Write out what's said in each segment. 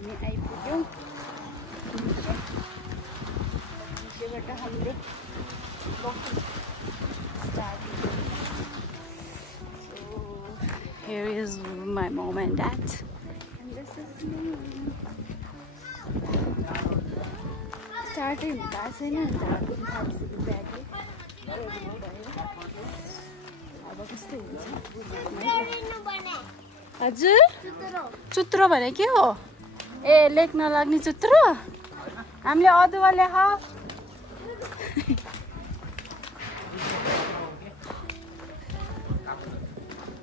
हामी आइपुग्यौँ त्योबाट हाम्रो starting. So here is my mom and dad, and this is me. Starting dancing and dancing badly. हजुर चुत्रो भने के हो ए लेख्न लाग्ने चुत्रो हामीले अदुवा लेख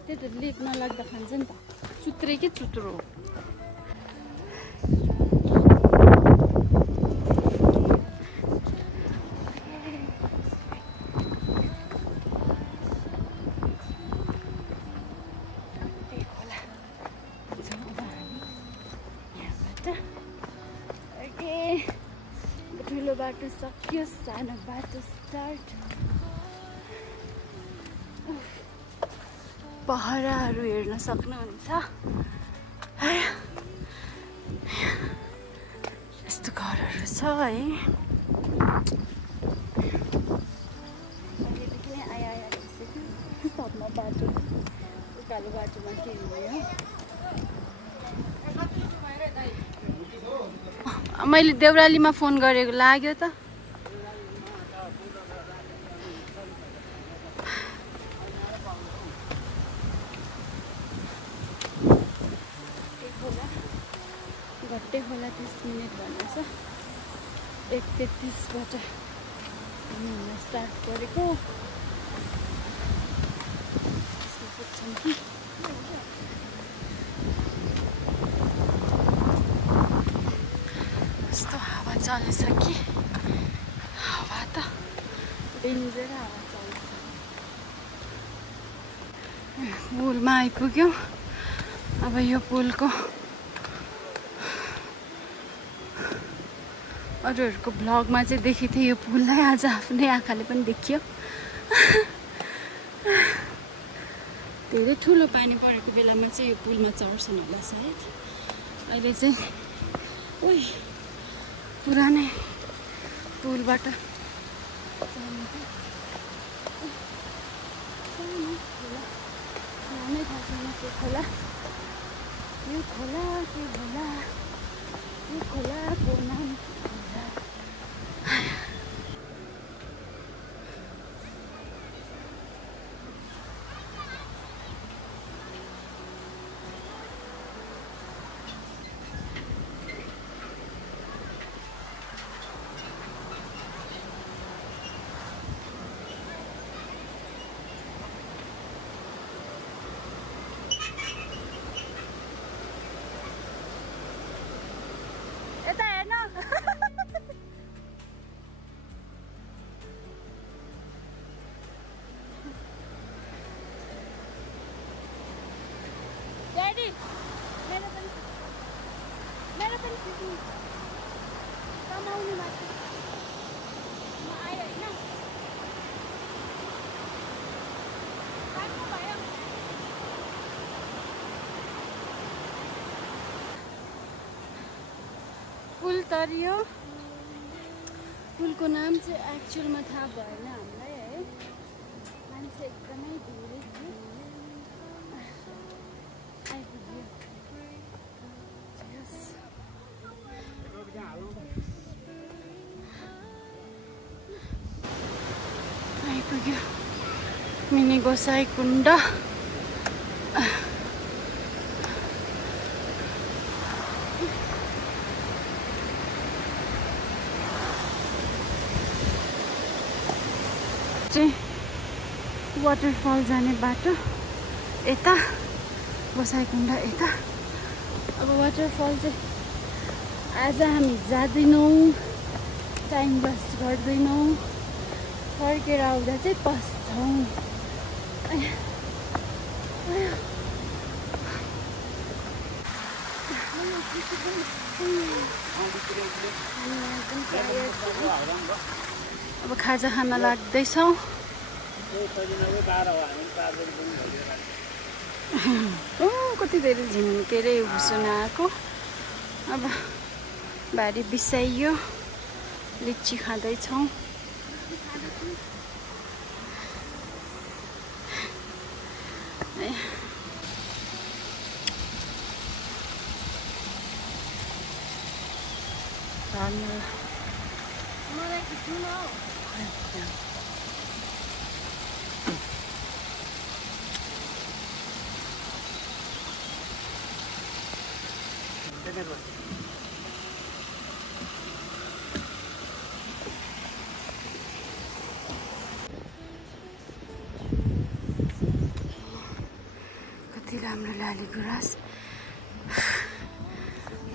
त्यो त लेख्न लाग्दा खान्छ नि त चुत्रे के चुत्रो ठुलो बाटो सक्यो सानो बाटो स्टार्ट पहराहरू हेर्न सक्नुहुन्छ यस्तो घरहरू छ है अहिलेदेखि नै आएर बसेको सबमा बाटो उकालो बाटोमा के भयो मैले देउरालीमा फोन गरेको लाग्यो त घट्टे खोला 30 मिनट भन्दैछ 1:33 बाट हामी स्टार्ट गरेको पुग्छौँ कि यस्तो हावा चलेछ कि हावा त डेन्जर हावा चल्छ पुलमा आइपुग्यौँ अब यो पुलको अरूहरूको भ्लगमा चाहिँ देखेको थिएँ यो पुललाई आज आफ्नै आँखाले पनि देखियो धेरै ठुलो पानी परेको बेलामा चाहिँ यो पुलमा चढ्छन् होला सायद अहिले चाहिँ ओइ पुरानै पुलबाट नामै थाहा छैन के खोला यो खोला के खोला यो खोलाको नाम मेरो पनि कमाउने मात्र म आयो होइन पुल तरियो पुलको नाम चाहिँ एक्चुअलमा थाहा भएन हामीलाई है मान्छे एकदमै धेरै थियो आइपुग्यो मिनी गोसाइकुण्ड चाहिँ वाटरफल जाने बाटो यता गोसाइकुण्ड यता अब वाटरफल चाहिँ आज हामी जाँदैनौँ टाइम वेस्ट गर्दैनौँ फर्केर आउँदा चाहिँ पस्छौँ अब खाजा खान लाग्दैछौँ कति धेरै झिम्केरै हुसुन आएको अब बारी बिसाइयो लिची खाँदैछौँ कति राम्रो लाली गुराँस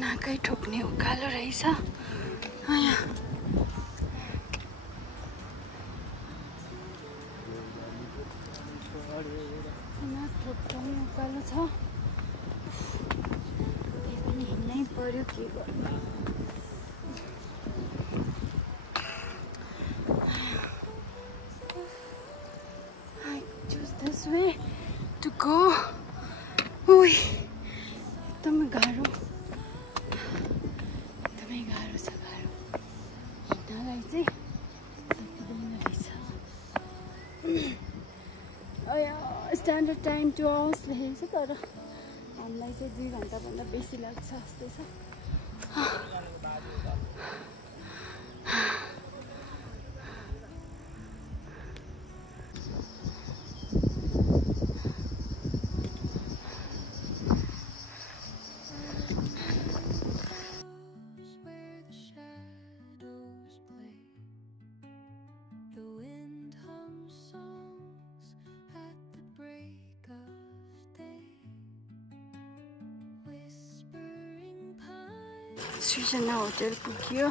नाकै ठोक्ने उकालो रहेछ ठोक्ने उकालो छ त्यही पनि हिँड्नै पर्यो के गर्नु I choose this way to go. Ui, एकदमै गाह्रो छ गाह्रो हिँड्नलाई चाहिँ सक्दैन रहेछ स्ट्यान्डर्ड टाइम 2 आवर्स लेखेको छ तर हामीलाई चाहिँ 2 घन्टाभन्दा बेसी लाग्छ जस्तै छ सृजना होटल पुग्यो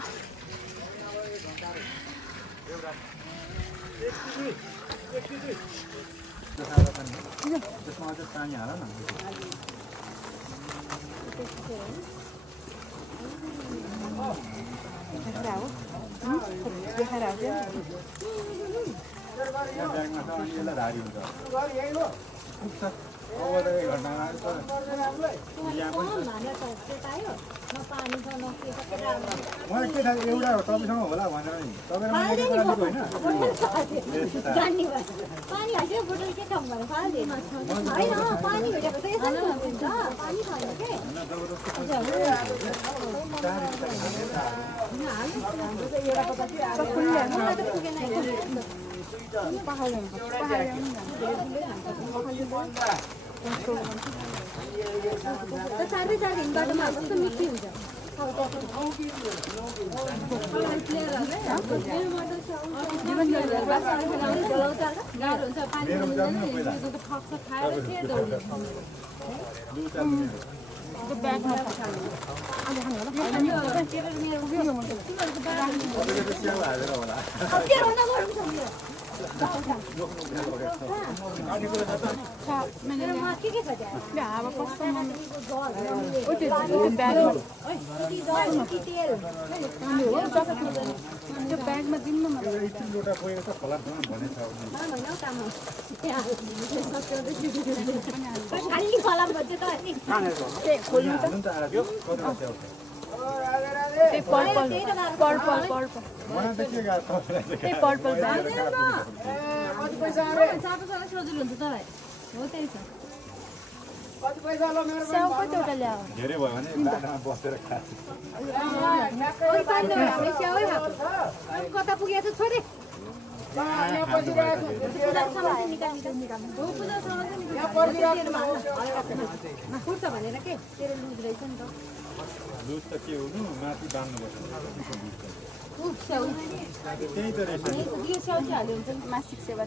मासिक सेवा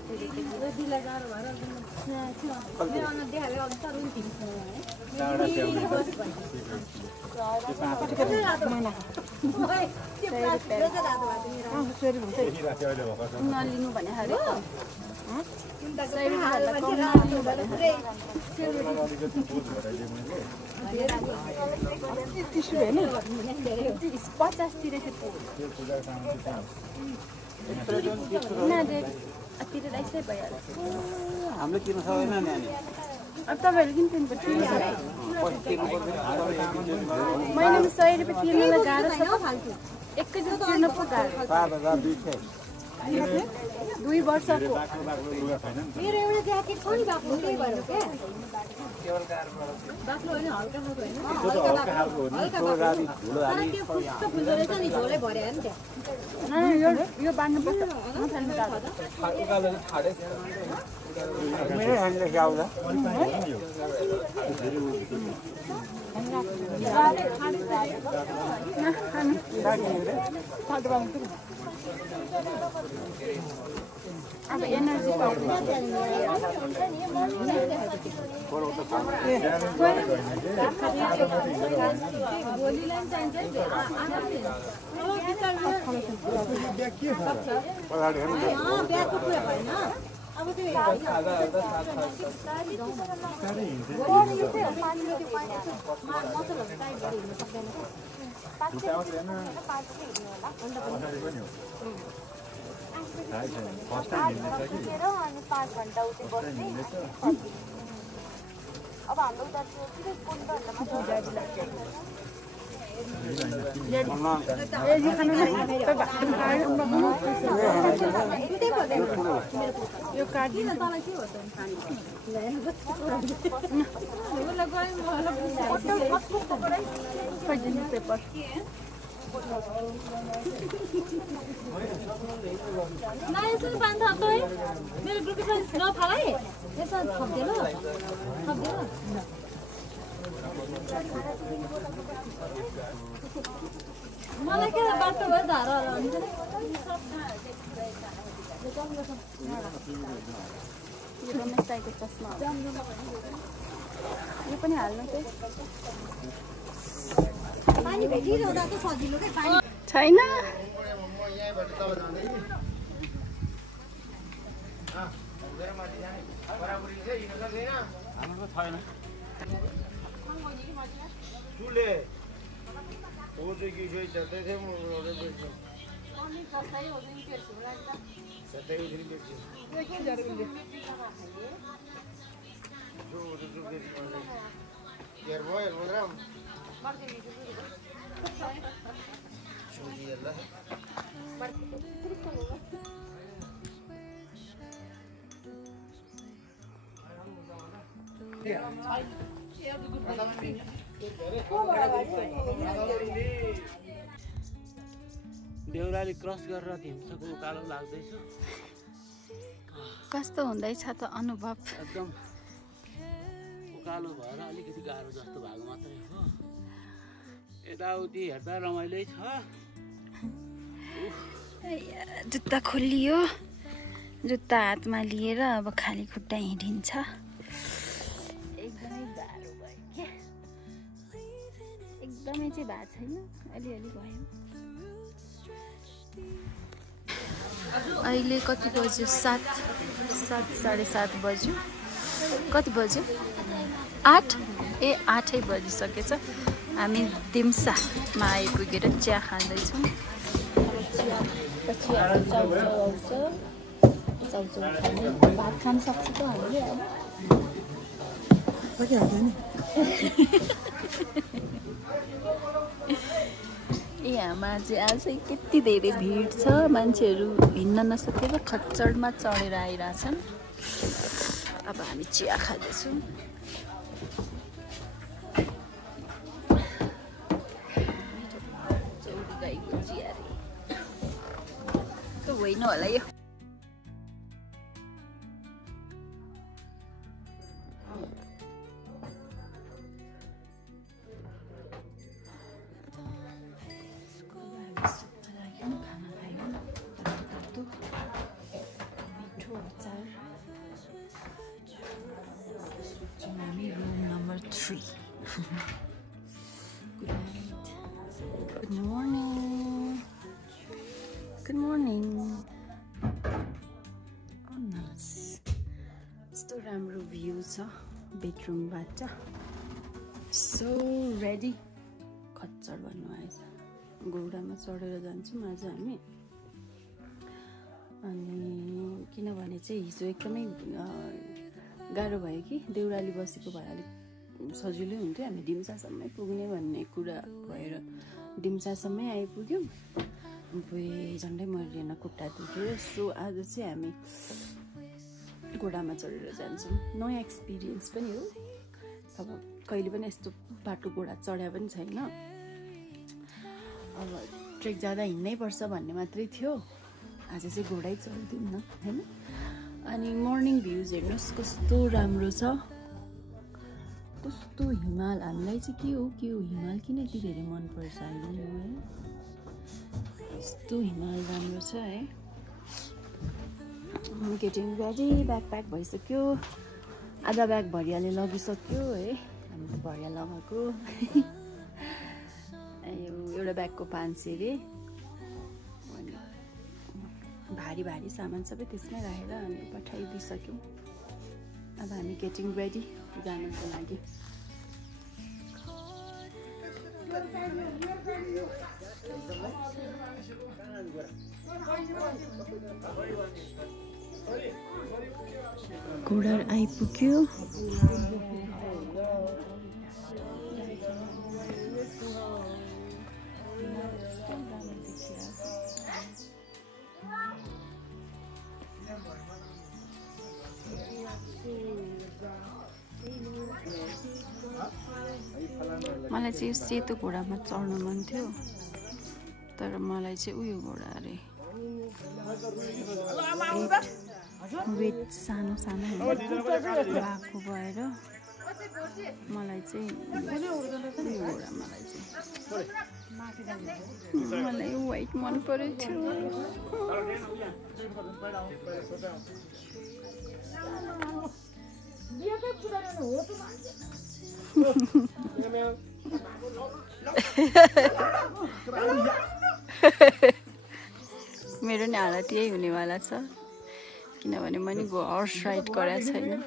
नलिनु भने हामीले किन सक्दैन नानी अब तपाईँहरू किन तिर्नुपर्छ महिनामा 100 रुपियाँ तिर्नलाई गाह्रो छ एकैचोटि तिर्न पो गाह्रो 2 वर्षको मेरो एउटा ज्याकेट पनि बाक्लो त्यही भएर के बाक्लो हैन हल्का खालको हैन हल्का खालको हो नि थोडा धुलो हाली त्यो फुस्को फुल्दो रहेछ नि झोलै भर्या नि त्यहाँ यो बाँड्नु पर्छ उकालो छाडे मेरो ह्यान्डले आउँदा अब एनर्जी पाउँछ गोलीलाई चाहिन्छ ब्यागको कुरा भएन अब त्यो अनि 5 घण्टा उतै बस्ने अब हाम्रो उता त्यो के यो कार्ड तँलाई के हो त पेपर यसो पानी थप्छ है मेरो ग्रुप साइज नफाल है यसो थप्दिएर मलाई के बाटो भयो धारा हुन्छ यो रमेश दाइको चस्मा यो पनि हाल्नु चाहिँ पानी भेटिरहँदा त सजिलो के पानी छैन देउराली क्रस गरेर हिमसको उकालो लाग्दैछु कस्तो हुँदैछ त अनुभव एकदम उकालो भएर अलिकति गाह्रो जस्तो भएको मात्रै हो यताउति हेर्दा रमाइलै छ जुत्ता खोलियो जुत्ता हातमा लिएर अब खाली खुट्टा हिँडिन्छ एकदमै गाह्रो भयो क्या एकदमै चाहिँ भएको छैन अलिअलि भयो अहिले कति बज्यो 7:30 बज्यो कति बज्यो 8 ए 8 बजिसकेछ हामी दिम्सामा आइपुगेर चिया खाँदैछौँ पछि चाउचाउ आउँछ चाउचाउ खाने भात खान सक्छ त हामीले यहाँमा चाहिँ आज कति धेरै भिड छ मान्छेहरू हिँड्न नसकेर खच्चडमा चढेर आइरहेछन् अब हामी चिया खाँदैछौँ चौरी गाईको चिया रे होइन होला यो Good morning. Good morning. Oh, nice. यस्तो राम्रो भ्यू छ बेडरुमबाट. So ready. खच्चड भन्नु आएछ. घोडामा चढेर जान्छौँ आज हामी. अनि किनभने चाहिँ हिजो एकदमै गाह्रो भयो कि देउराली बसेको भए अलिक सजिलै हुन्थ्यो। हामी डिम्सासम्मै पुग्ने भन्ने कुरा भएर डिम्सासम्मै आइपुग्यौँ। झन्डै मरिएन, खुट्टा दुखेर। सो आज चाहिँ हामी घोडामा चढेर जान्छौँ। नयाँ एक्सपिरियन्स पनि हो। अब कहिले पनि यस्तो बाटो घोडा चढ्या पनि छैन। अब ट्रेक जाँदा हिँड्नै पर्छ भन्ने मात्रै थियो। आज चाहिँ घोडै चढिदिउँ न होइन। अनि मर्निङ भ्युज हेर्नुहोस् कस्तो राम्रो छ। कस्तो हिमाल। हामीलाई चाहिँ के हो हिमाल किन यति धेरै मनपर्छ अहिले है। यस्तो हिमाल राम्रो छ है। Getting ready. ब्याकप्याक भइसक्यो। आधा ब्याग भरियाले लगिसक्यो है। हामीले भरिया लगाएको। एउटा ब्यागको 500 अरे। भारी भारी सामान सबै त्यसमै राखेर हामी पठाइदिइसक्यौँ। अब हामी गेटिङ रेडी जानको लागि। घोडा आइपुग्यो। मलाई चाहिँ यो सेतो घोडामा चढ्न मन थियो, तर मलाई चाहिँ उयो घोडा अरे वेट सानो सानो भएको भएर मलाई चाहिँ मलाई वाइट मन परेको थियो। मेरो नि हालत यही हुनेवाला छ, किनभने मैले हर्स राइड गरेको छैन।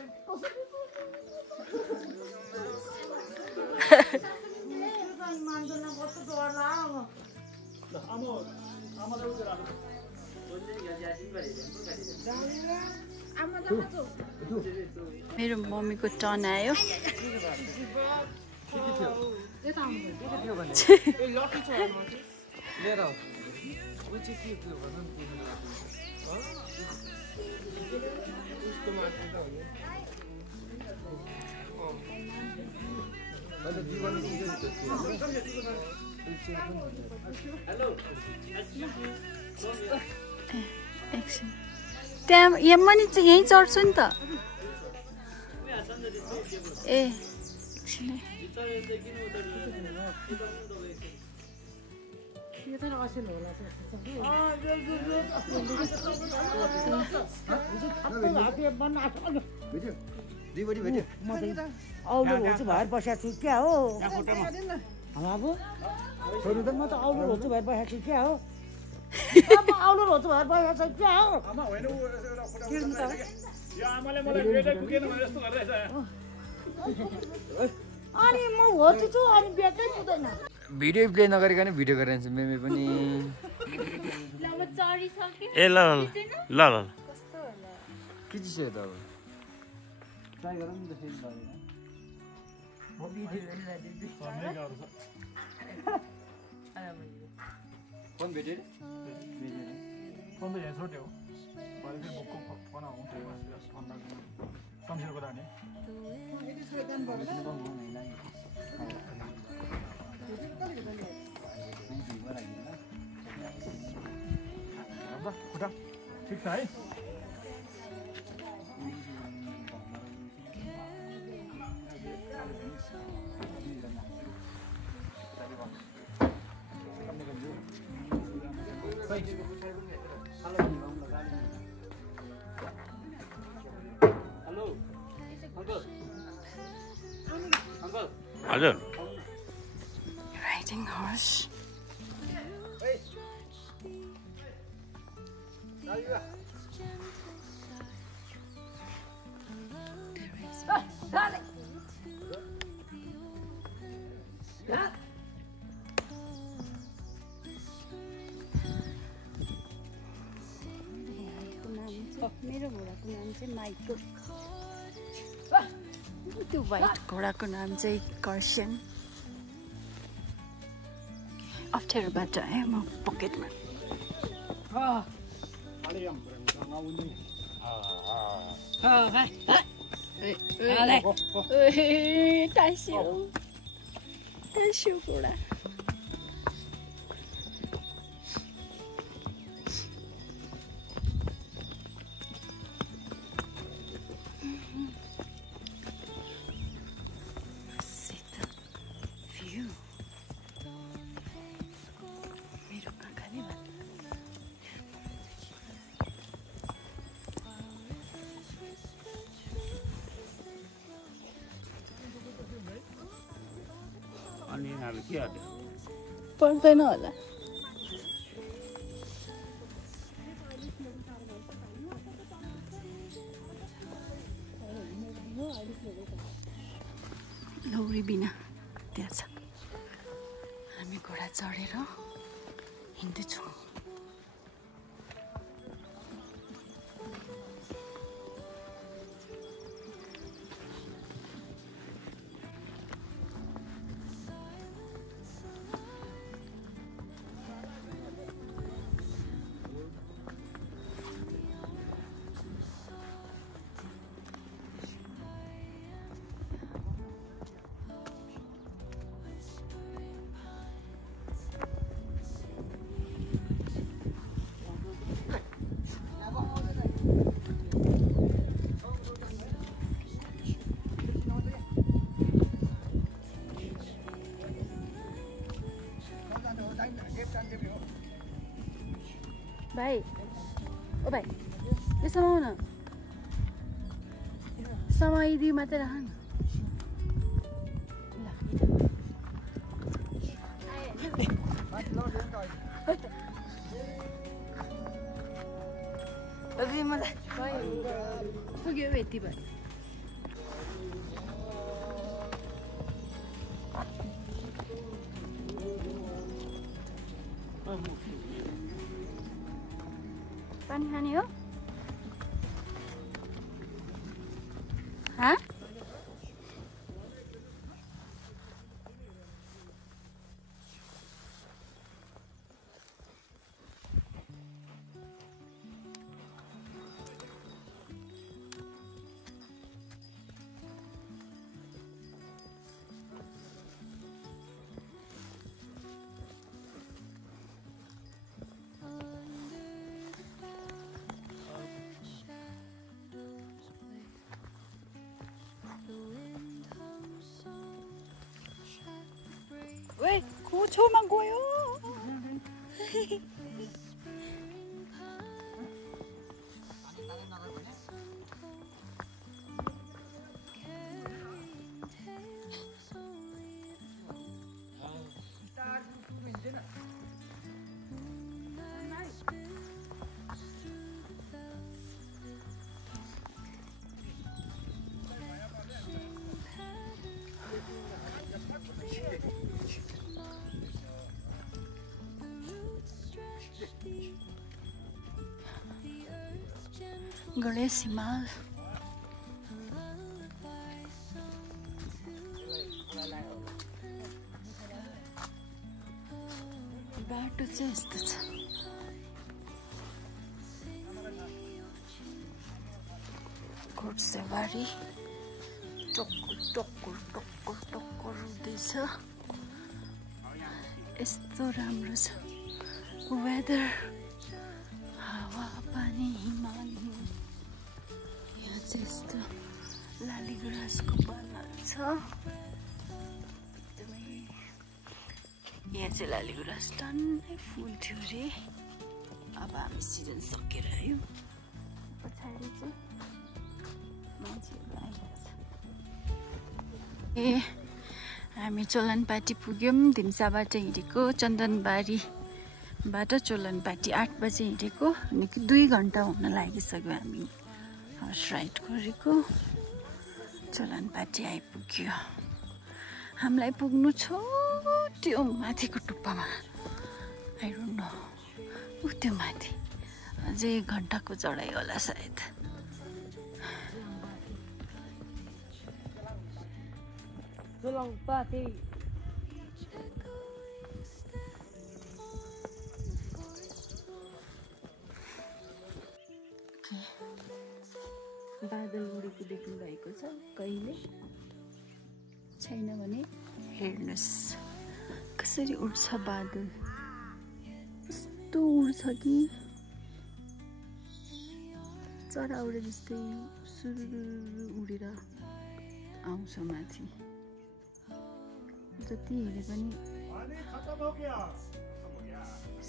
मेरो मम्मीको टर्न आयो। त्यहाँ यहाँ पनि चाहिँ यहीँ चढ्छु नि त। ए एकछिन औलो होचु भएर बसेको छु क्या हो बाबु। छोरी त म त औलो होचु भएर बसेको छु क्या हो। म औलो होचु भएर बसेको छु क्या हो। अनि म होचु छु अनि बेकै पुग्दैन। भिडियो प्ले नगरिकन भिडियो गरिरहन्छ मेमे पनि। ए ल ल ल के चिज हो त अब ट्राई गरौँ नि त फेरि भएन। फोन भेट्यो रे फोन त यहाँ छोड्यो भरे फेरि बुकको फोन आउँ सम्झेर कुरा नि खुट्टा ठिक छ है। हजुर राइडिङ हर्स। मेरो घोडाको नाम चाहिँ माइकल। त्यो व्हाइट घोडाको नाम चाहिँ कर्सियन। अप्ठ्यारोबाट आयो म पकेटमा। टास्यो घोडा। अनि यिनीहरू के गर्यो? पर्दैन होला। लौरी बिना त्यहाँ छ। हामी घोडा चढेर हिँड्दैछौँ। भाइ ओ भाइ यो समाउ न। समाइदियो मात्रै राख न। पुग्यो यति भयो। पानी खाने हो? हाँ? 왜 고초만 고요? गणेश हिमाल बाटो चाहिँ यस्तो छ। घोडसवारी टक्कर टक्कर टक्कर टक्कर हुँदैछ। यस्तो राम्रो छ वेदर, हावा पानी हिमाल। यहाँ चाहिँ यस्तो लालीगुराँसको बनाल छ। यहाँ चाहिँ लालीगुराँस टन्नै फुल थियो रे। अब हामी सिजन सकेर आयौँ। पछाडि चाहिँ मान्छेहरू आइरहेछ। ए हामी चोलनपाटी पुग्यौँ। धिम्साबाट हिँडेको, चन्दनबारीबाट चोलनपाटी 8 बजे हिँडेको। अनि 2 घन्टा हुन लागिसक्यो हामी हर्स राइड गरेको। चोलनपाटी आइपुग्यो। हामीलाई पुग्नु छ त्यो माथिको टुप्पामा। आई डोन्ट नो ऊ त्यो माथि अझै 1 घन्टाको चढाइ होला सायद। Sulawpati. बादल उडेको देख्नु भएको छ कहिले छैन भने हेर्नुस् कसरी उड्छ बादल कस्तो उड्छ कि चरा उडे जस्तै सुरु उडेर आउँछ माथि जति हेरे पनि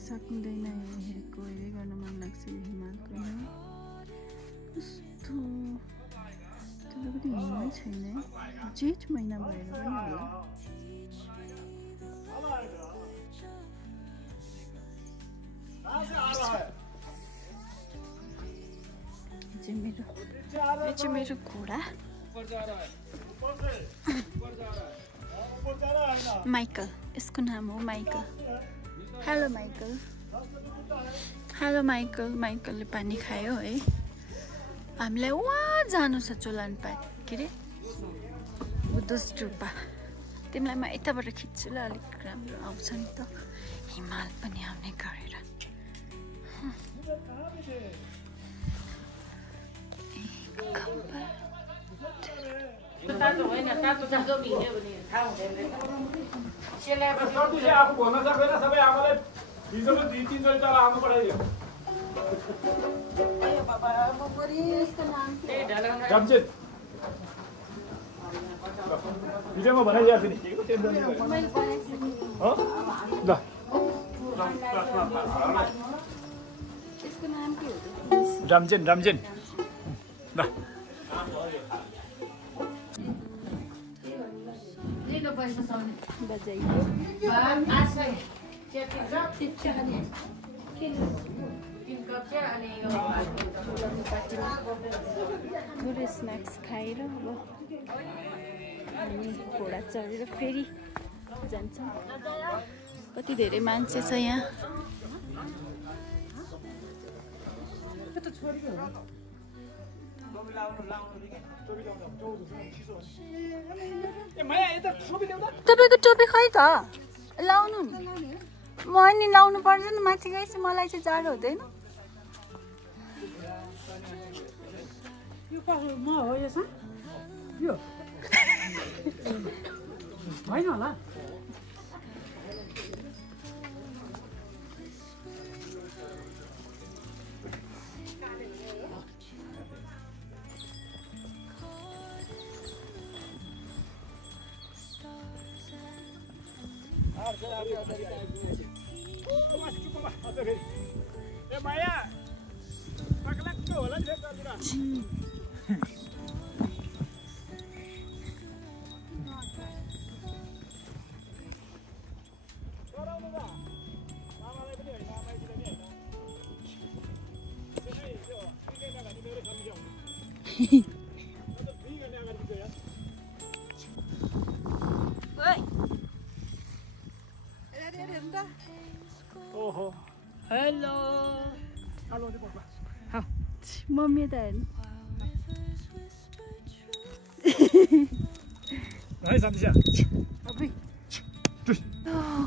सकिँदैन हेरेको हेरे गर्न मन लाग्छ यो हिमालको कस्तो तर पनि हिँड्नै छैन है जेठ महिना भएर पनि होला यो चाहिँ मेरो घोडा माइकल यसको नाम हो Michael hello Michael hello Michael माइकलले पानी खायो है हामीलाई वहाँ जानु छ चोलानपाट के अरे बुद्धस्तुपा तिमीलाई म यताबाट खिच्छु ल अलिक राम्रो आउँछ नि त हिमाल पनि आउने गरेर भिडियोमा बनाइदिएको छु नि ल यसको नाम के हो रामजेन रामजेन ल थोरै स्न्याक्स खाएर अब हामी घोडा चढेर फेरि जान्छौँ कति धेरै मान्छे छ यहाँ तपाईँको टोपी खै त लाउनु म नि लाउनु पर्छ नि माथि गएपछि मलाई चाहिँ जाडो हुँदैन यो कसमा हो यसमा यो होइन होला ओहो हेलो मम्मी त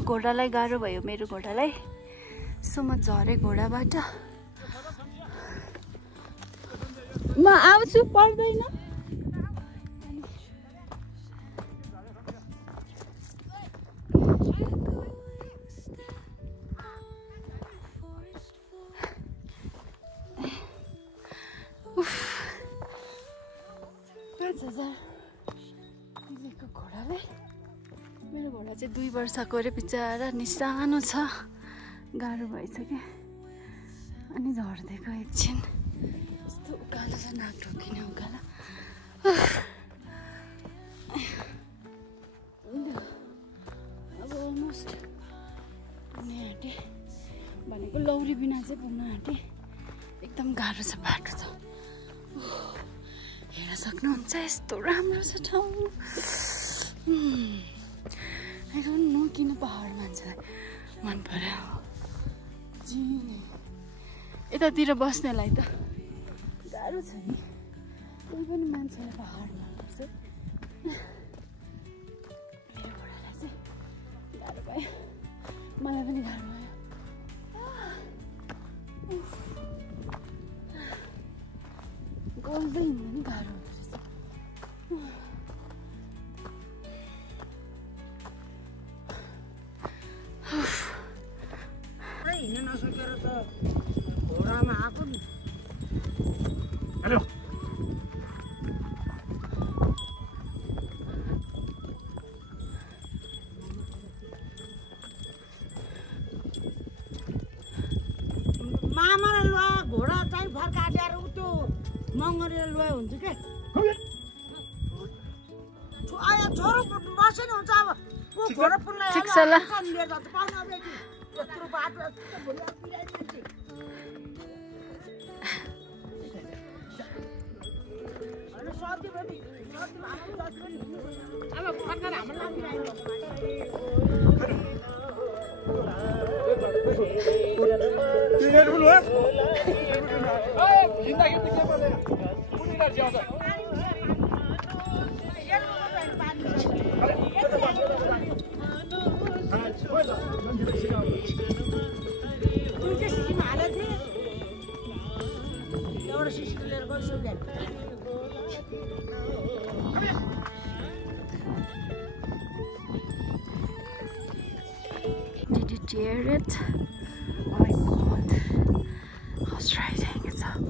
घोडालाई गाह्रो भयो मेरो घोडालाई सो म झरेँ घोडाबाट म आउँछु पर्दैन घोडालाई मेरो घोडा चाहिँ 2 वर्षको अरे बिचरा नि सानो छ गाह्रो भइसक्यो अनि झर्दिएको एकछिन यस्तो उकालो छ नाक ढोकिने उकालो अब अलमोस्ट पुग्ने आँटेँ भनेको लौरी बिना चाहिँ पुग्न आँटेँ एकदम गाह्रो छ बाटो त हेर्न सक्नुहुन्छ यस्तो राम्रो छ ठाउँ आई डोन्ट नो किन पहाड मान्छेलाई मन पर्यो यतातिर बस्नेलाई त गाह्रो छ नि कोही पनि मान्छेलाई पहाड मनपर्छ गाह्रो भयो मलाई पनि गाह्रो भयो गोल्दै हिँड्नु पनि गाह्रो हुँदो रहेछ हिँड्न नसकेर त घोडामा आएको नि हेलो मामाले लुवा घोडा चाहिँ फर्काएर उ त्यो मङ्गरले लुवा हुन्छ के छोरो बसेन हुन्छ अब ऊ घोडा पुल्ला ठिक छ ल। लिएर जान्छ पाउन अब यत्रो बाटो यस्तो भोलि अब पुऱ्याइदिन्छ होइन सर्दी भयो नि अब फर्काएर हाम्रो लागिरहेको हेर्नु है जिन्दगी त के पर्दैन पुलिसले च्याउँछ दुईटा सिसीमा हालेको थिएँ एउटा सिसी लिएर गइसक्यो Did you tear it? Oh my god. I was riding it up.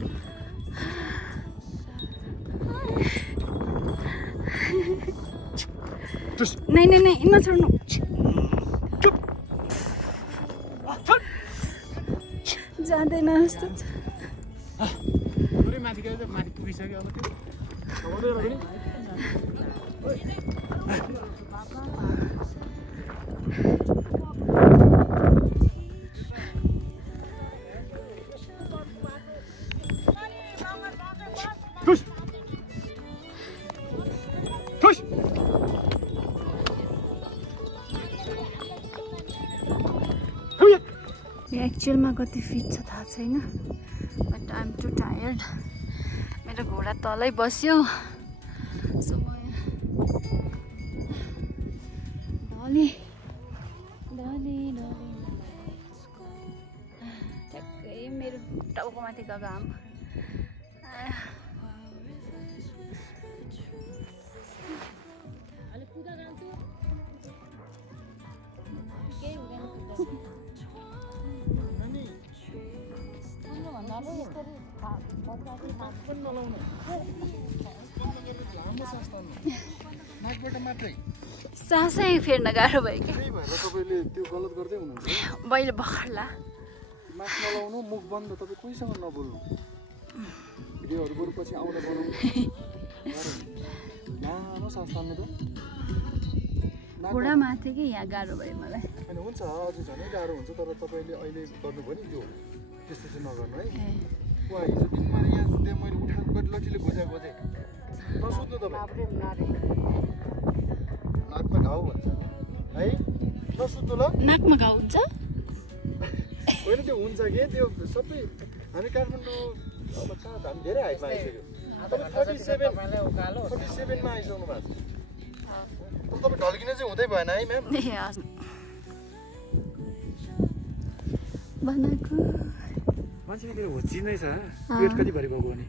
नहीं नहीं नहीं इन्ना छोड्नु जाँदैन जस्तो छ पुरै माथि गयो माथि पुगिसक्यो अब त्यो एक्चुअलमा कति फिट छ थाहा छैन but I am too tired मेरो घोडा तलै बस्यो सो म ढले ढले ढले ठ्याक्कै मेरो टाउको माथिको घाम सासै फेर्न गाह्रो भयो कि तपाईँले त्यो गलत गर्दै हुनुहुन्छ मैले भर्ला मास्क नलाउनु मुख बन्द तपाईँ कोहीसँग नबोल्नु भिडियोहरू बरु पछि आउँदा बनाउनु लामो सास तान्नु त घोडा माथि कि यहाँ गाह्रो भयो मलाई होइन हुन्छ अझै झनै गाह्रो हुन्छ तर तपाईँले अहिले गर्नुभयो नि त्यो त्यस्तो चाहिँ नगर्नु है वा हिजो दिनमा यहाँ त्यहाँ मैले उठाएको लट्ठीले गोजा गोजेँ नसुत्नु तपाईँ नाकमा घाउ भन्छ है नसुत्नु ल नाकमा घाउ हुन्छ होइन त्यो हुन्छ कि त्यो सबै हामी काठमाडौँ अब कहाँ हामी धेरै हाइटमा आइसक्यो तपाईँ 37मा आइसक्नु भएको छ तपाईँ ढल्किन चाहिँ हुँदै भएन है म्याम ए हजुर बनाएको मान्छेले त्यो होची नै छ पेट कति भरि भएको नि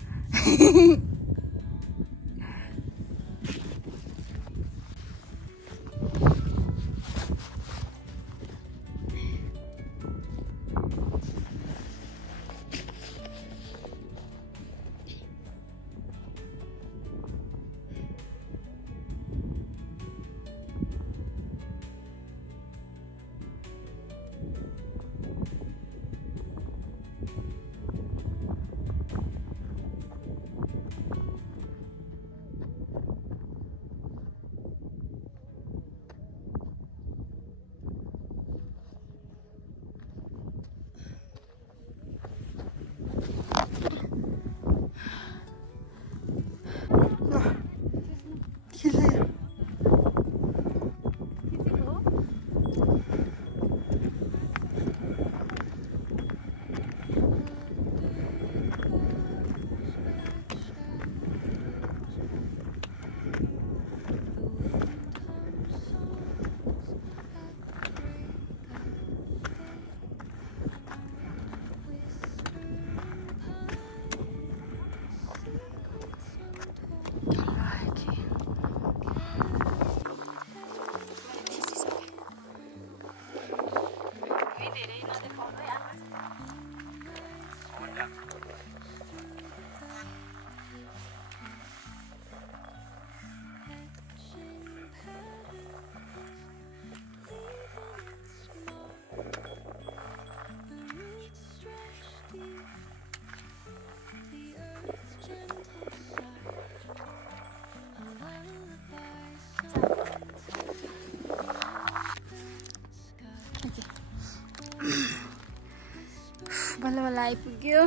बल्ल बल्ल आइपुग्यो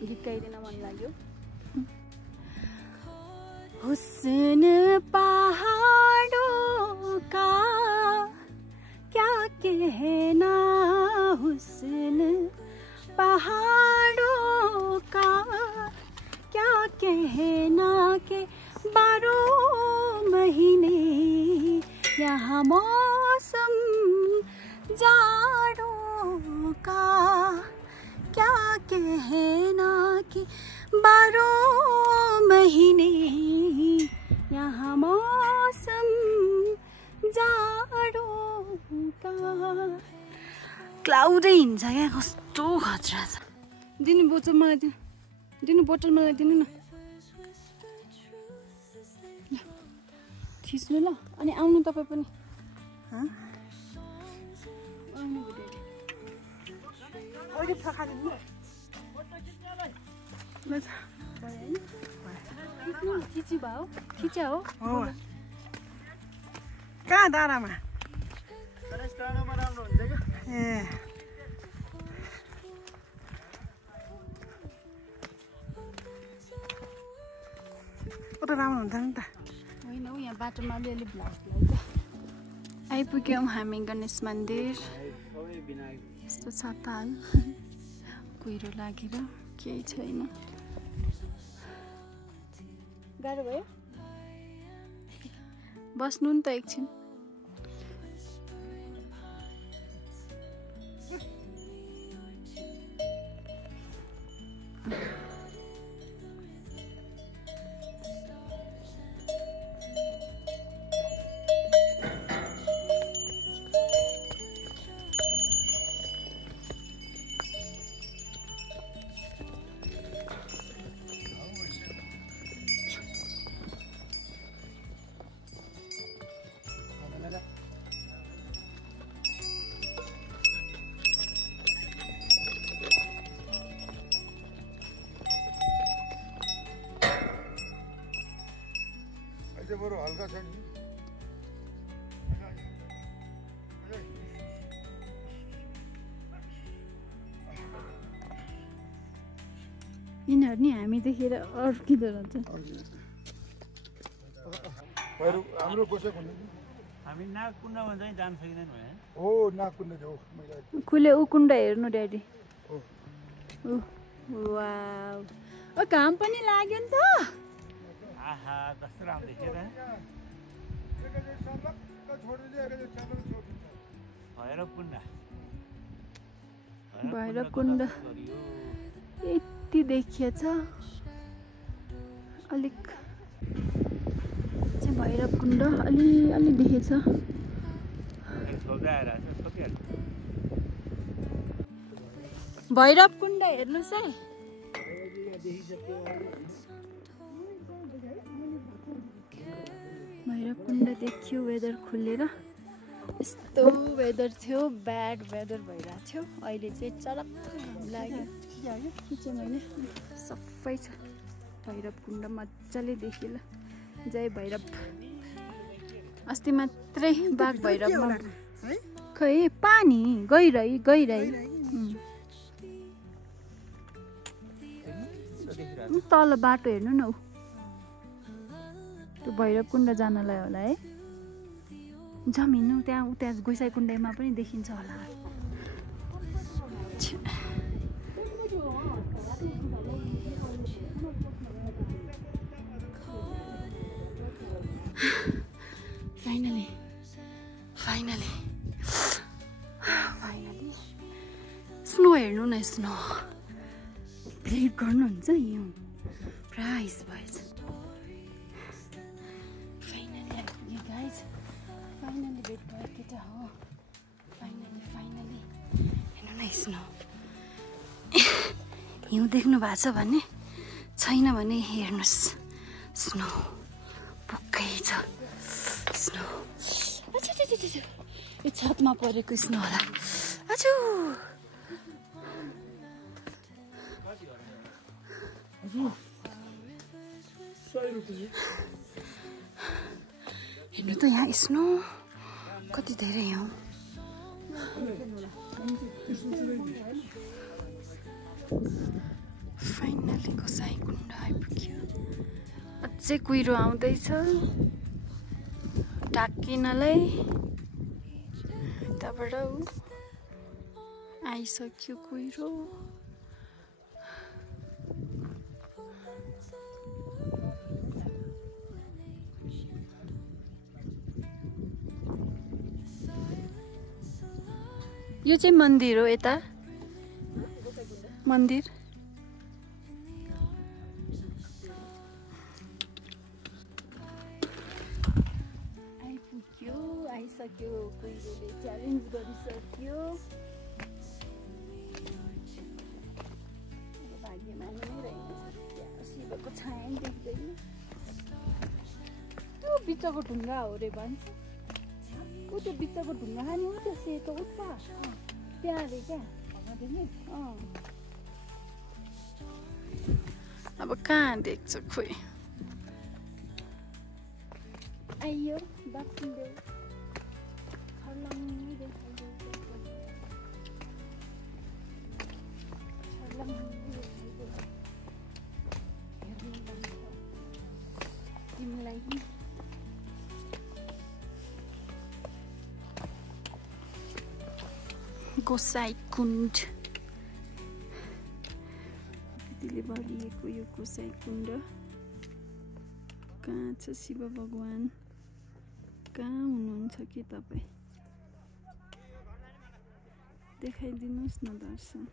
गीत गाइदिन मन लाग्यो हुस्न पहाड़ों का क्या कहना हुस्न पहाड़ों का क्या कहना के 12 महीने यहाँ मौसम जाड़ों का क्या कहना कि 12 महीने यहाँ मौसम जाड़ों का क्लाउडै हिँड्छ क्या कस्तो खतरा छ दिनु बोतल मलाई दिनु बोतल मलाई दिनु न ल थिच्नु ल अनि आउनु तपाईँ पनि आउनु खिची भयो खिचा हो कहाँ डाँडामा टाढोमा राम्रो हुन्छ क्या ए कता राम्रो हुन्छ नि त होइन हौ यहाँ बाटोमा अलिअलि भ्लग आइपुग्यौँ हामी गणेश मन्दिर यस्तो छ ताल कुहिरो लागेर केही छैन गाह्रो भयो बस्नु नि त एकछिन बरु हल्का छ नि यिनीहरू नि हामी देखेर अड्किँदो रहेछ हाम्रो कसै भन्नु हामी नागकुण्डमा चाहिँ जान सकिँदैन भने हो नागकुण्ड हो खुले उकुण्ड हेर्नु ड्याडी वाउ ओ घाम पनि लाग्यो नि त आहा कस्तो राम्रो देखियो त भैरवकुण्ड यति देखिएछ अलिक चाहिँ भैरवकुण्ड अलि देखेछ भैरवकुण्ड हेर्नुहोस् है भैरवकुण्ड देखियो वेदर खुलेर यस्तो वेदर थियो ब्याड वेदर भइरहेको थियो अहिले चाहिँ चरक्क लाग्यो खिचेँ मैले सबै छ भैरवकुण्ड मजाले देखियो ल जय भैरव अस्ति मात्रै बाघ भैरवमा खै पानी गइरही तल बाटो हेर्नु न त्यो भैरवकुण्ड जानलाई होला है जमिन त्यहाँ उता गोसाइकुण्डमा पनि देखिन्छ होला फाइनली स्नो हेर्नु न स्नो भेट गर्नुहुन्छ यो प्राइस भएछ फाइनली गाइज फाइनली भेट भयो केटा हो फाइनली हेर्नु न स्नो हिउँ देख्नु भएको छ भने छैन भने हेर्नुहोस् स्नो पुक्कै छ स्नो यो छतमा परेको स्नो होला आजु हेर्नु त यहाँ स्नो कति धेरै हो फाइनली गोसाइँकुण्ड आइपुग्यो। अझै कुहिरो आउँदैछ ढाकिनलाई। यताबाट आइसक्यो कुहिरो। यो चाहिँ मन्दिर हो। यता मन्दिर आइपुग्यो। आइसक्यो कुहिरोले च्यालेन्ज गरिसक्यो। भाग्यमानी नै रहेछ शिवको छाया देख्दैन। त्यो बिचको ढुङ्गा हो रे भन्छ। ऊ त्यो बिचको ढुङ्गा खाने हो त्यो सेतो उता त्यहाँ अरे क्या। अब कहाँ देख्छ खोइ। आइयो दक्षिण देऊ छर्लङ्गै देखाइदेऊ। तिमीलाई गोसाइँकुण्ड दिले भरिएको यो गोसाइँकुण्ड कहाँ छ शिव भगवान? कहाँ हुनुहुन्छ कि तपाईँ? देखाइदिनुहोस् न दर्शन।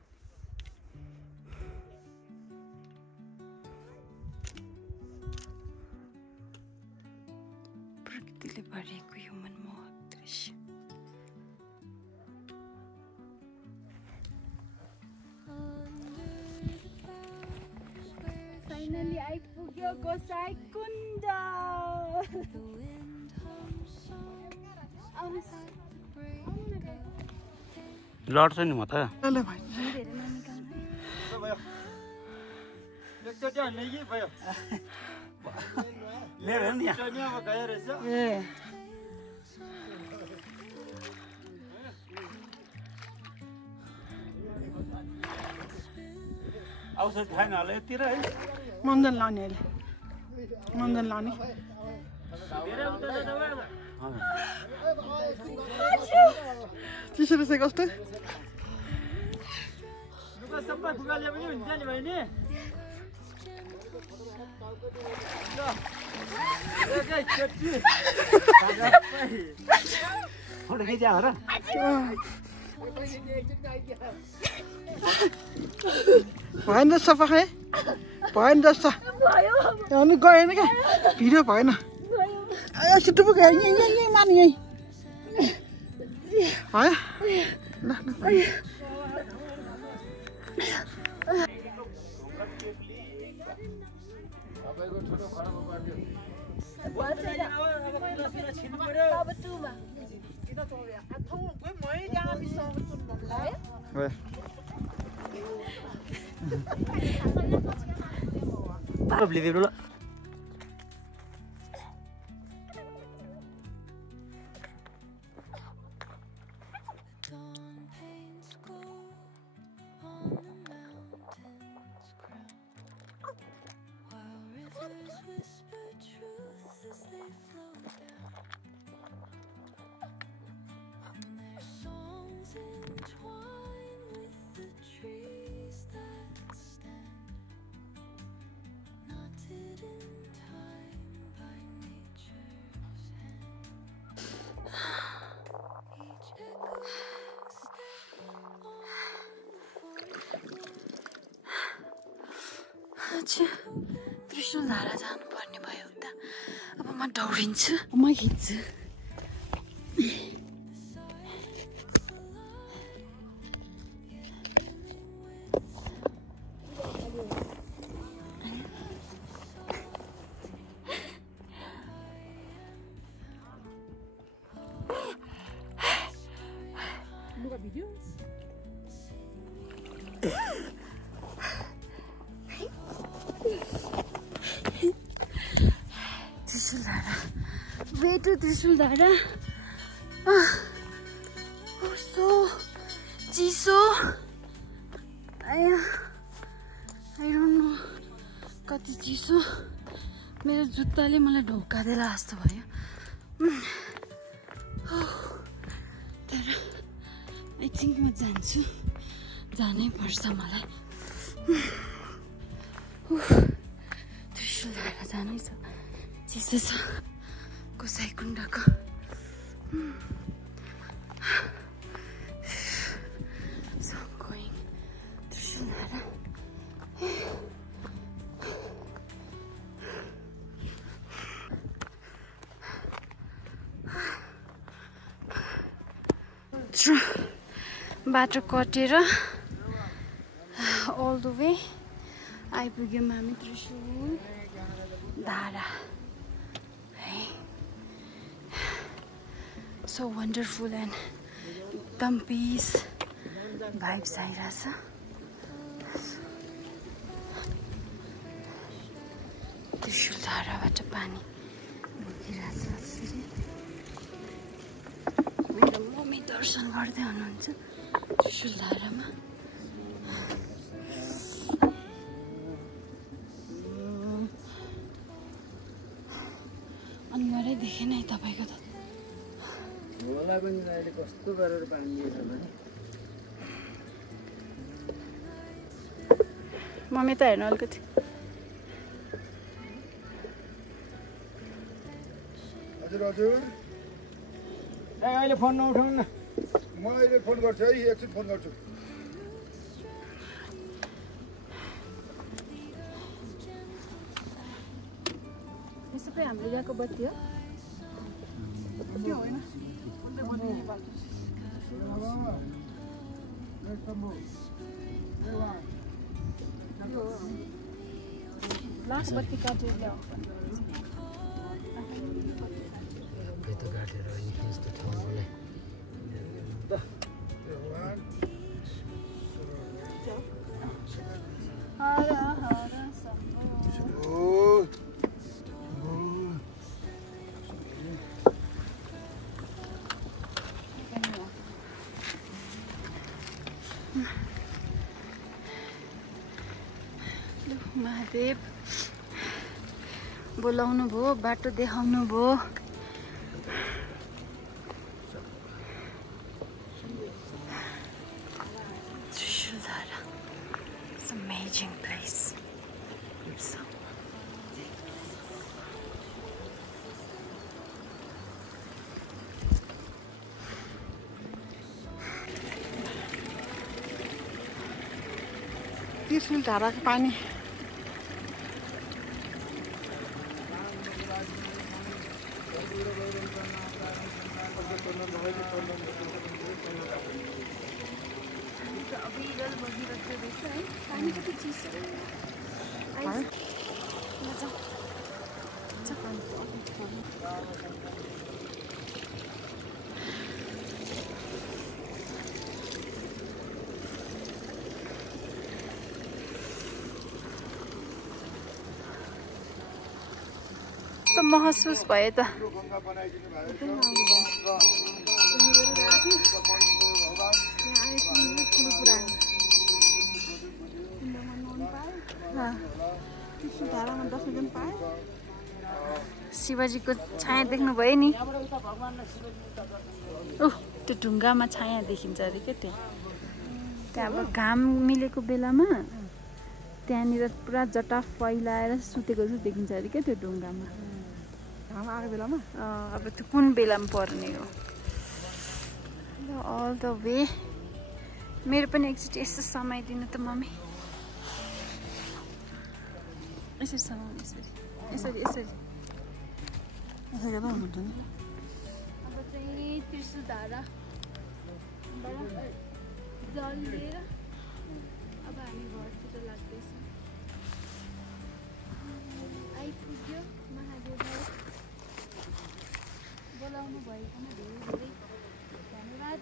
प्रकृतिले भरिएको यो मनमोहक दृश्य। फाइनली आइपुग्यो गोसाइँकुण्ड। लड्छ नि म त। औषध खाएन होला यतिर है। मन्दन लाउने अहिले मन्दन लाउने। चिसो रहेछ कस्तो। फोटो खिचा हो र? भएन जस्तो पखाए भएन जस्तो अनि गएन क्या भिडियो भएन। छिटो पुग्यो यहीँ माने यहीँ भयो। ल beli dulu. त्रिशुलधारा जानुपर्ने भयो त। अब म दौडिन्छु, म खिच्छु। त्रिशुलधारा, way to त्रिशुलधारा. So चिसो मेरो जुत्ताले मलाई ढोकादेला जस्तो भयो तर आई थिङ्क म जान्छु जानै पर्छ मलाई त्रिशुल धारा जानै छ चिसो छ गोसाइकुण्डको So I'm going त्रिशुल धारा बाटो कटेर all the way आइपुग्यौँ हामी त्रिशुल धारा है so wonderful and एकदम peace vibes आइरहेछ त्रिशुल धाराबाट पानी बगिरहेछ यसरी मेरो मम्मी दर्शन गर्दै हुनुहुन्छ त्रिशुल धारामा अनुहारै देखेन है तपाईँको त होला पनि अहिले कस्तो गरेर पानी दिएछ भने मम्मी त हेर्नु अलिकति हजुर हजुर अहिले फोन नउठाउनु न म अहिले फोन गर्छु है एकछिन फोन गर्छु यो सबै हाम्रो यहाँको बत्ती हो त्यो होइन लास्ट बत्ती काटेर ल्याऊ बेतो काटेर यस्तो ठाउँलाई हर हर महादेव बोलाउनु भयो बाटो देखाउनु भयो त्रिशुल धारा It's an amazing place. So त्रिशुल धाराको पानी त महसुस भयो त शिवजीको छाया देख्नुभयो नि ओह त्यो ढुङ्गामा छाया देखिन्छ अरे क्या त्यहाँ अब घाम मिलेको बेलामा त्यहाँनिर पुरा जटा फैलाएर सुतेको जस्तो देखिन्छ अरे क्या त्यो ढुङ्गामा घाम आएको बेलामा अब त्यो कुन बेलामा पर्ने हो अल द वे मेरो पनि एकचोटि यस्तो समय दिनु त मम्मी यसरी समय यसरी यसरी यसरी यसरी त हुन्छ नि अब चाहिँ त्रिशुल धारा जल लिएर अब हामी घरतिर लाग्दैछौँ आइपुग्यो महादेव बोलाउनु भएकोमा धेरै धेरै धन्यवाद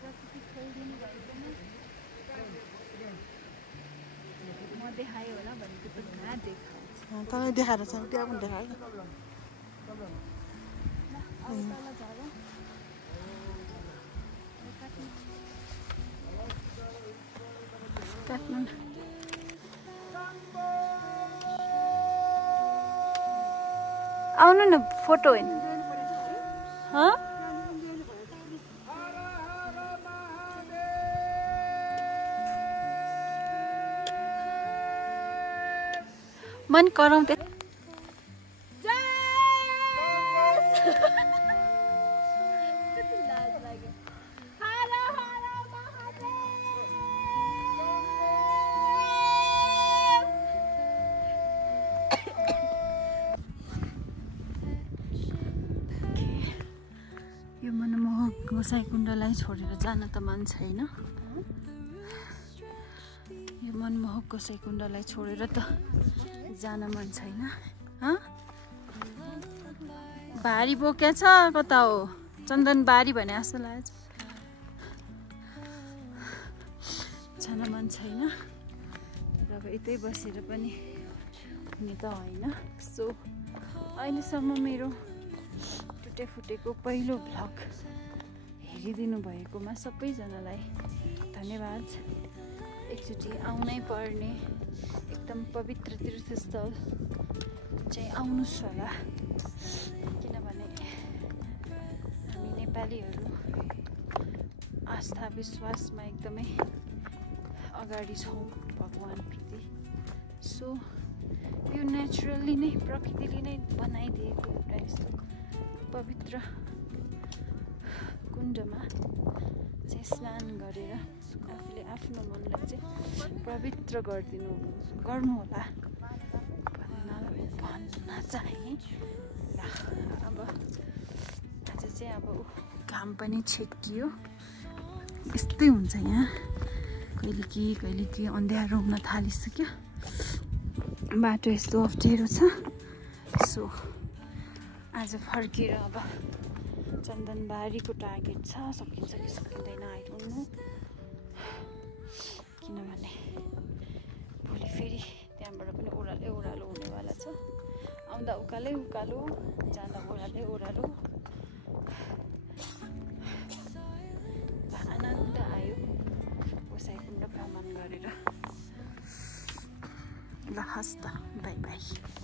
प्रकृति खोलिदिनु भएकोमा म देखायो होला भनेको त कहाँ देखाउँछ तपाईँ देखाएर छ त्यहाँ पनि देखायो अब तल झरौँ काट्नु न आउनु न फोटो होइन मन कराउँदै यो मनमोहक गोसाइकुण्डलाई छोडेर जान त मन छैन यो मनमोहक गोसाइकुण्डलाई छोडेर त जान मन छैन भारी बोक्या छ कता हो चन्दन बारी भने जस्तो लाग्छ जान मन छैन अब यतै बसेर पनि हुने त होइन सो अहिलेसम्म मेरो टुटे फुटेको पहिलो भ्लग हेरिदिनु भएकोमा सबैजनालाई धन्यवाद एकचोटि आउनै पर्ने एकदम पवित्र तीर्थस्थल चाहिँ आउनुहोस् होला किनभने हामी नेपालीहरू आस्था विश्वासमा एकदमै अगाडि छौँ भगवानप्रति सो यो नेचुरली नै प्रकृतिले नै बनाइदिएको एउटा यस्तो पवित्र कुण्डमा चाहिँ स्नान गरेर आफूले आफ्नो मनलाई चाहिँ पवित्र गर्नु होला भन्न चाहे ल अब आज चाहिँ अब घाम पनि छेकियो यस्तै हुन्छ यहाँ कहिले के अँध्यारो हुन थालिसक्यो बाटो यस्तो अप्ठ्यारो छ सो आज फर्केर अब चन्दनबारीको टार्गेट छ सकिन्छ कि सकिँदैन आई डोन्ट नो किनभने भोलि फेरि त्यहाँबाट पनि ओह्रालो हुनेवाला छ आउँदा उकालो जाँदा ओह्रालो आनन्द आयो गोसाइकुण्ड भ्रमण गरेर ल हस् त बाई बाई